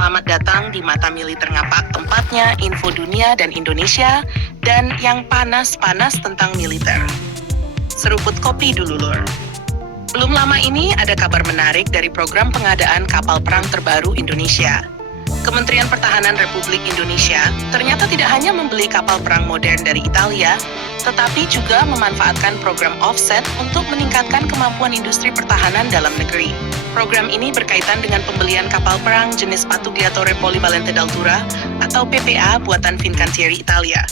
Selamat datang di Mata Militer Ngapak, tempatnya info dunia dan Indonesia, dan yang panas-panas tentang militer. Seruput kopi dulu, Lur. Belum lama ini ada kabar menarik dari program pengadaan kapal perang terbaru Indonesia. Kementerian Pertahanan Republik Indonesia ternyata tidak hanya membeli kapal perang modern dari Italia, tetapi juga memanfaatkan program offset untuk meningkatkan kemampuan industri pertahanan dalam negeri. Program ini berkaitan dengan pembelian kapal perang jenis Pattugliatore Polivalente d'Altura atau PPA buatan Fincantieri Italia.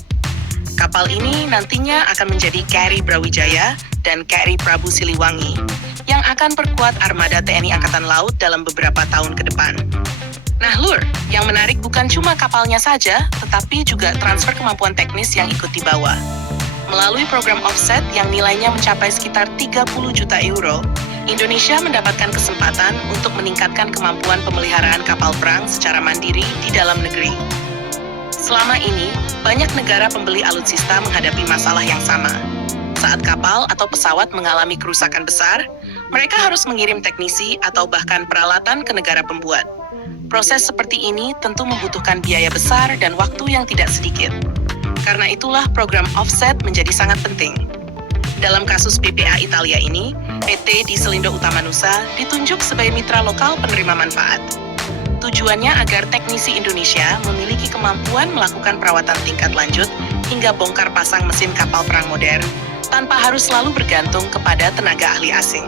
Kapal ini nantinya akan menjadi Kri Brawijaya dan Kri Prabu Siliwangi yang akan perkuat armada TNI Angkatan Laut dalam beberapa tahun ke depan. Nah, Lur, yang menarik bukan cuma kapalnya saja, tetapi juga transfer kemampuan teknis yang ikut dibawa. Melalui program offset yang nilainya mencapai sekitar 30 juta euro, Indonesia mendapatkan kesempatan untuk meningkatkan kemampuan pemeliharaan kapal perang secara mandiri di dalam negeri. Selama ini, banyak negara pembeli alutsista menghadapi masalah yang sama. Saat kapal atau pesawat mengalami kerusakan besar, mereka harus mengirim teknisi atau bahkan peralatan ke negara pembuat. Proses seperti ini tentu membutuhkan biaya besar dan waktu yang tidak sedikit. Karena itulah program offset menjadi sangat penting. Dalam kasus PPA Italia ini, PT Dieselindo Utama Nusa ditunjuk sebagai mitra lokal penerima manfaat. Tujuannya agar teknisi Indonesia memiliki kemampuan melakukan perawatan tingkat lanjut hingga bongkar pasang mesin kapal perang modern tanpa harus selalu bergantung kepada tenaga ahli asing.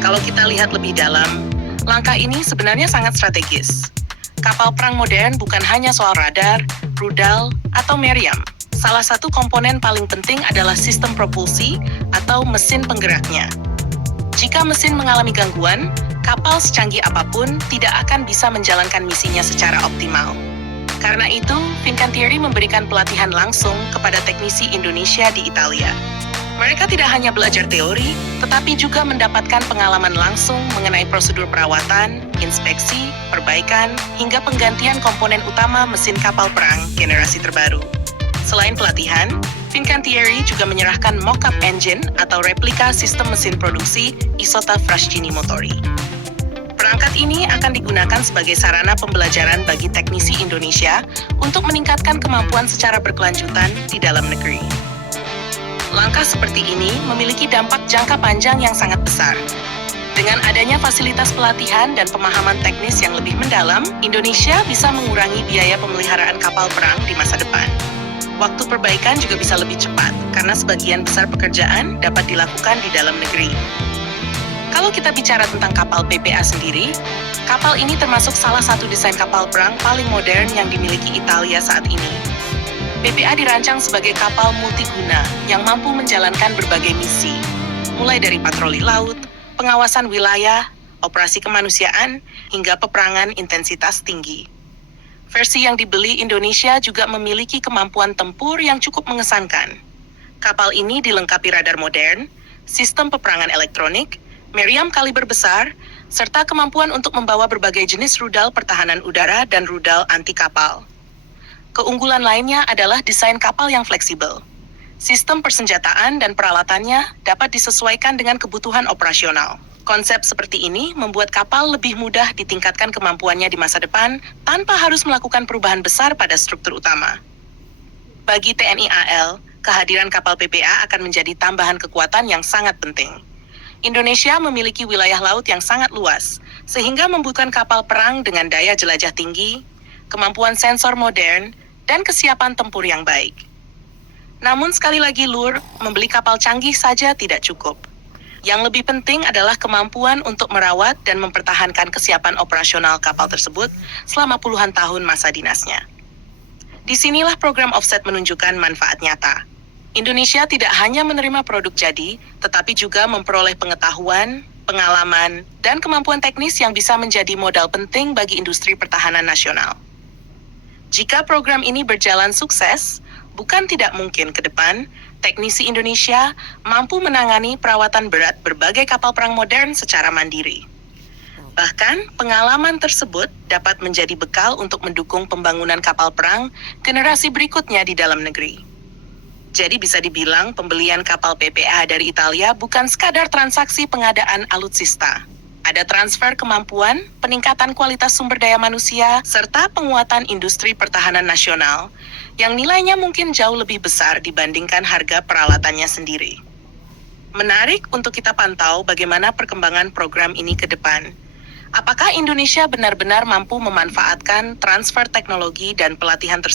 Kalau kita lihat lebih dalam, langkah ini sebenarnya sangat strategis. Kapal perang modern bukan hanya soal radar, rudal, atau meriam. Salah satu komponen paling penting adalah sistem propulsi atau mesin penggeraknya. Jika mesin mengalami gangguan, kapal secanggih apapun tidak akan bisa menjalankan misinya secara optimal. Karena itu, Fincantieri memberikan pelatihan langsung kepada teknisi Indonesia di Italia. Mereka tidak hanya belajar teori, tetapi juga mendapatkan pengalaman langsung mengenai prosedur perawatan, inspeksi, perbaikan, hingga penggantian komponen utama mesin kapal perang generasi terbaru. Selain pelatihan, Fincantieri juga menyerahkan mock-up engine atau replika sistem mesin produksi Isotta Fraschini Motori. Perangkat ini akan digunakan sebagai sarana pembelajaran bagi teknisi Indonesia untuk meningkatkan kemampuan secara berkelanjutan di dalam negeri. Langkah seperti ini memiliki dampak jangka panjang yang sangat besar. Dengan adanya fasilitas pelatihan dan pemahaman teknis yang lebih mendalam, Indonesia bisa mengurangi biaya pemeliharaan kapal perang di masa depan. Waktu perbaikan juga bisa lebih cepat, karena sebagian besar pekerjaan dapat dilakukan di dalam negeri. Kalau kita bicara tentang kapal PPA sendiri, kapal ini termasuk salah satu desain kapal perang paling modern yang dimiliki Italia saat ini. PPA dirancang sebagai kapal multiguna yang mampu menjalankan berbagai misi, mulai dari patroli laut, pengawasan wilayah, operasi kemanusiaan, hingga peperangan intensitas tinggi. Versi yang dibeli Indonesia juga memiliki kemampuan tempur yang cukup mengesankan. Kapal ini dilengkapi radar modern, sistem peperangan elektronik, meriam kaliber besar, serta kemampuan untuk membawa berbagai jenis rudal pertahanan udara dan rudal anti kapal. Keunggulan lainnya adalah desain kapal yang fleksibel. Sistem persenjataan dan peralatannya dapat disesuaikan dengan kebutuhan operasional. Konsep seperti ini membuat kapal lebih mudah ditingkatkan kemampuannya di masa depan tanpa harus melakukan perubahan besar pada struktur utama. Bagi TNI AL, kehadiran kapal PPA akan menjadi tambahan kekuatan yang sangat penting. Indonesia memiliki wilayah laut yang sangat luas, sehingga membutuhkan kapal perang dengan daya jelajah tinggi, kemampuan sensor modern, dan kesiapan tempur yang baik. Namun sekali lagi Lur, membeli kapal canggih saja tidak cukup. Yang lebih penting adalah kemampuan untuk merawat dan mempertahankan kesiapan operasional kapal tersebut selama puluhan tahun masa dinasnya. Disinilah program offset menunjukkan manfaat nyata. Indonesia tidak hanya menerima produk jadi, tetapi juga memperoleh pengetahuan, pengalaman, dan kemampuan teknis yang bisa menjadi modal penting bagi industri pertahanan nasional. Jika program ini berjalan sukses, bukan tidak mungkin ke depan, teknisi Indonesia mampu menangani perawatan berat berbagai kapal perang modern secara mandiri. Bahkan, pengalaman tersebut dapat menjadi bekal untuk mendukung pembangunan kapal perang generasi berikutnya di dalam negeri. Jadi bisa dibilang pembelian kapal PPA dari Italia bukan sekadar transaksi pengadaan alutsista, Ada transfer kemampuan, peningkatan kualitas sumber daya manusia, serta penguatan industri pertahanan nasional, yang nilainya mungkin jauh lebih besar dibandingkan harga peralatannya sendiri. Menarik untuk kita pantau bagaimana perkembangan program ini ke depan. Apakah Indonesia benar-benar mampu memanfaatkan transfer teknologi dan pelatihan tersebut